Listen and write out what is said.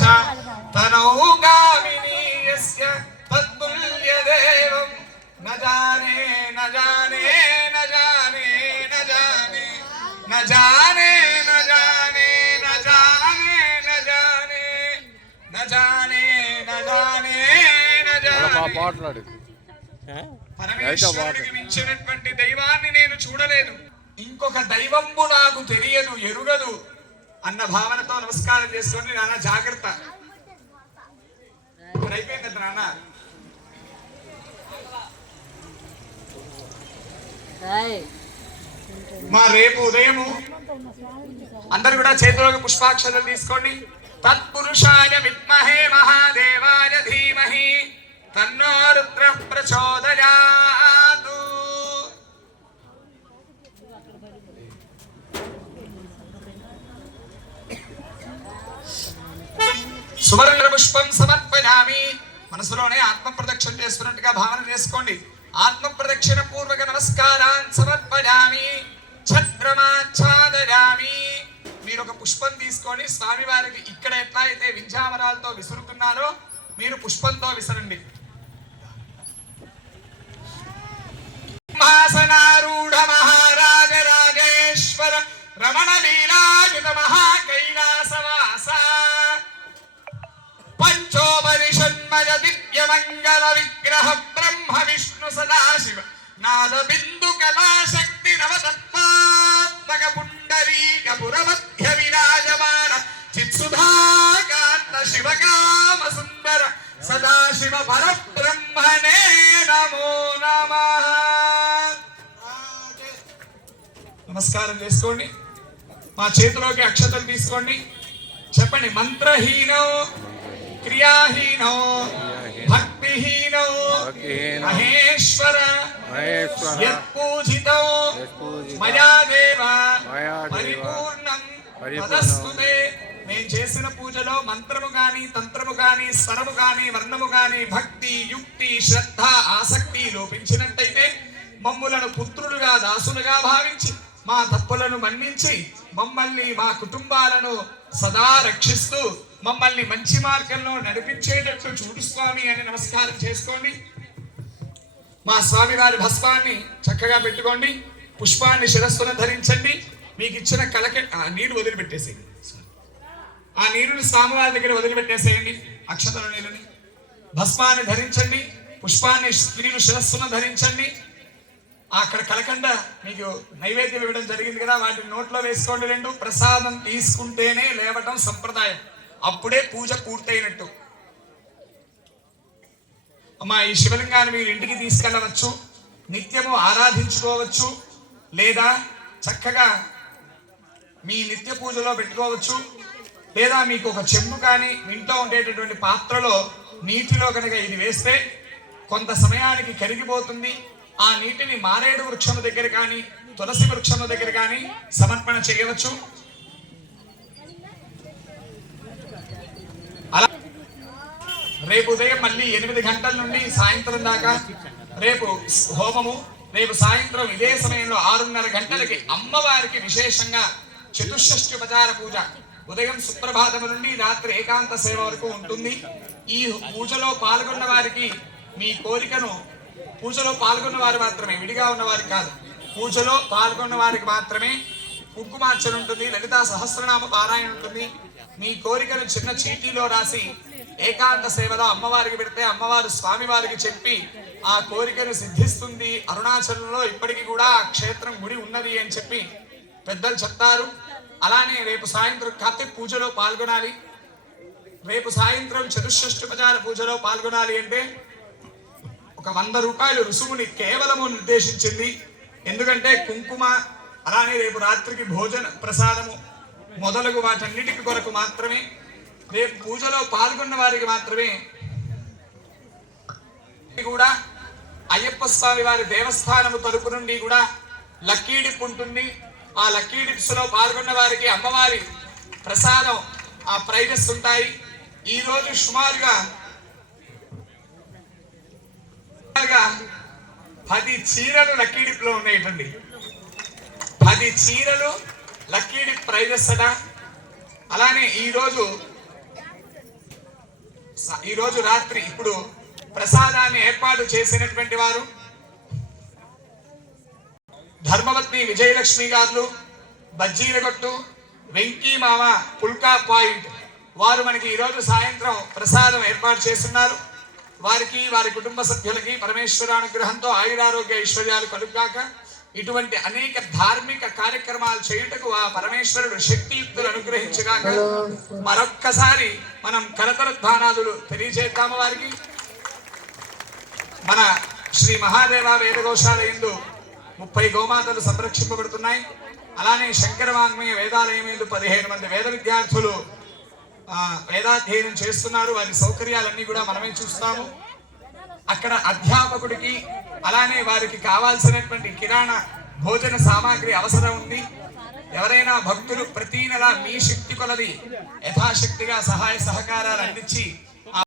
च तनौ गामिनी यस्य तत्तुल्यदेवं न जाने न जाने न जाने न जाने न जाने न जाने न जाने न जाने न जाने न जाने न जाने పరమేశ్వరుడికి మించినటువంటి దైవాన్ని నేను చూడలేదు, ఇంకొక దైవంబు నాకు తెలియదు ఎరుగదు అన్న భావనతో నమస్కారం చేసుకోండి. నాన్న జాగ్రత్త, అయిపోయింది నాన్న. మా రేపు ఉదయము అందరు కూడా చేతిలోకి పుష్పాక్షతలు తీసుకోండి. తత్పురుషాయ విద్మహే మహాదేవాయ ధీమహి తన్నో రుద్రః ప్రచోదయాత్. సువర్ణ పుష్పం సమర్పయామి. మనసులోనే ఆత్మ ప్రదక్షిణ చేస్తున్నట్టుగా భావన చేసుకోండి. ఆత్మ ప్రదక్షిణ పూర్వక నమస్కారాన్ సమర్పయామి. ఛత్రమాచ్ఛాదయామి. మీరు ఒక పుష్పం తీసుకొని స్వామి వారికి ఇక్కడ ఎట్లా అయితే వింజామరాలతో విసురుతున్నారో మీరు పుష్పంతో విసరండి. సింహాసనారూఢ మహారాజ రాజేశ్వర రమణ లీలాయుత మహాకైలాసవాస పంచోపనిషన్మయ దివ్యమంగళ విగ్రహ బ్రహ్మ విష్ణు సదాశివ నాద బిందు కళాశక్తి నవతత్వాత్మక పుండరీక పురమధ్య విరాజమాన చిత్సుధాకాంత శివకామ సుందర సదాశివ పరబ్రహ్మణే నమో నమః. నమస్కారం చేసుకోండి. మా చేతిలోకి అక్షతలు తీసుకోండి. చెప్పండి. మంత్రహీనో క్రియాహీనో భక్తిహీనో మహేశ్వర యత్పూజితో మయా దేవ పరిపూర్ణం తదస్తుతే. నేను చేసిన పూజలో మంత్రము గాని తంత్రము గాని స్వరము గాని వర్ణము గాని భక్తి యుక్తి శ్రద్ధ ఆసక్తి లోపించినట్టయితే మమ్ములను పుత్రులుగా దాసులుగా భావించి మా తప్పులను మన్నించి మమ్మల్ని మా కుటుంబాలను సదా రక్షిస్తూ మమ్మల్ని మంచి మార్గంలో నడిపించేటట్లు చూడు స్వామి అని నమస్కారం చేసుకోండి. మా స్వామి వారి భస్మాన్ని చక్కగా పెట్టుకోండి. పుష్పాన్ని శిరస్సును ధరించండి. మీకు ఇచ్చిన నీరు వదిలిపెట్టేసేయండి. ఆ నీరుని స్వామివారి దగ్గర వదిలిపెట్టేసేయండి. అక్షతల నీరుని భస్మాన్ని ధరించండి. పుష్పాన్ని మీరు శిరస్సును ధరించండి. అక్కడ కలకండ మీకు నైవేద్యం ఇవ్వడం జరిగింది కదా, వాటిని నోట్లో వేసుకోండి. రెండు ప్రసాదం తీసుకుంటేనే లేవటం సంప్రదాయం, అప్పుడే పూజ పూర్తయినట్టు. అమ్మా, ఈ శివలింగాన్ని మీరు ఇంటికి తీసుకెళ్ళవచ్చు, నిత్యము ఆరాధించుకోవచ్చు, లేదా చక్కగా మీ నిత్య పూజలో పెట్టుకోవచ్చు, లేదా మీకు ఒక చెంబు కానీ ఇంట్లో ఉండేటటువంటి పాత్రలో నీటిలో కనుక ఇది వేస్తే కొంత సమయానికి కరిగిపోతుంది. ఆ నీటిని మారేడు వృక్షము దగ్గర కానీ తులసి వృక్షము దగ్గర కానీ సమర్పణ చేయవచ్చు. అలా రేపు ఉదయం మళ్ళీ 8 గంటల నుండి సాయంత్రం దాకా రేపు హోమము. రేపు సాయంత్రం ఇదే సమయంలో 6:30 గంటలకి అమ్మవారికి విశేషంగా చతుషష్ఠి ఉపచార పూజ ఉదయం సుప్రభాతము నుండి రాత్రి ఏకాంత సేవ వరకు ఉంటుంది. ఈ పూజలో పాల్గొన్న వారికి మీ కోరికను, పూజలో పాల్గొన్న వారు మాత్రమే, విడిగా ఉన్నవారికి కాదు, పూజలో పాల్గొన్న వారికి మాత్రమే కుంకుమార్చన ఉంటుంది, లలితా సహస్రనామ పారాయణ ఉంటుంది. మీ కోరికను చిన్న చీటీలో రాసి ఏకాంత సేవలో అమ్మవారికి పెడితే అమ్మవారు స్వామి వారికి చెప్పి ఆ కోరికను సిద్ధిస్తుంది. అరుణాచలంలో ఇప్పటికీ కూడా ఆ క్షేత్రం గుడి ఉన్నది అని చెప్పి పెద్దలు చెప్తారు. అలానే రేపు సాయంత్రం కార్తీక పూజలో పాల్గొనాలి. రేపు సాయంత్రం చతుషష్ఠోపచార పూజలో పాల్గొనాలి అంటే ఒక 100 రూపాయలు రుసుముని కేవలము నిర్దేశించింది. ఎందుకంటే కుంకుమ, అలానే రేపు రాత్రికి భోజన ప్రసాదము మొదలగు వాటన్నిటికి కొరకు మాత్రమే, రేపు పూజలో పాల్గొన్న వారికి మాత్రమే కూడా అయ్యప్ప స్వామి వారి దేవస్థానము తరపు నుండి కూడా లక్కీ డిప్ ఉంటుంది. ఆ లక్కీ డిప్స్ లో పాల్గొన్న వారికి అమ్మవారి ప్రసాదం ఆ ప్రైజెస్ ఉంటాయి. ఈ రోజు సుమారుగా 10 చీరలు లక్కీ డిప్ లో ఉన్నాయండి. 10 చీరలు లక్కీ డిప్ ప్రైజెస్ అట. అలానే ఈ రోజు ఈ రోజు రాత్రి ఇప్పుడు ప్రసాదాన్ని ఏర్పాటు చేసినటువంటి వారు ధర్మపత్ని విజయలక్ష్మి గారు, బజ్జీలగొట్టు, వెంకీ మామ, పుల్కా పాయింట్ వారు మనకి ఈరోజు సాయంత్రం ప్రసాదం ఏర్పాటు చేస్తున్నారు. వారికి వారి కుటుంబ సభ్యులకి పరమేశ్వరానుగ్రహంతో ఆయురారోగ్య ఐశ్వర్యాలు కలుగాక, ఇటువంటి అనేక ధార్మిక కార్యక్రమాలు చేయుటకు ఆ పరమేశ్వరుడు శక్తియుక్తులు అనుగ్రహించగాక. మరొక్కసారి మనం కరతరధ్వానాదులు తెలియజేద్దాము వారికి. మన శ్రీ మహాదేవ వేదగోశాలయందు 30 గోమాతలు సంరక్షింపబడుతున్నాయి. అలానే శంకర వాంగ్మయ వేదాలయం యందు 15 మంది వేద విద్యార్థులు వేదాధ్యయనం చేస్తున్నారు. వారి సౌకర్యాలన్నీ కూడా మనమే చూస్తాము. అక్కడ అధ్యాపకుడికి అలానే వారికి కావాల్సినటువంటి కిరాణా భోజన సామాగ్రి అవసరం ఉంది. ఎవరైనా భక్తులు ప్రతి నెల మీ శక్తి కొలది యథాశక్తిగా సహాయ సహకారాలు అందించి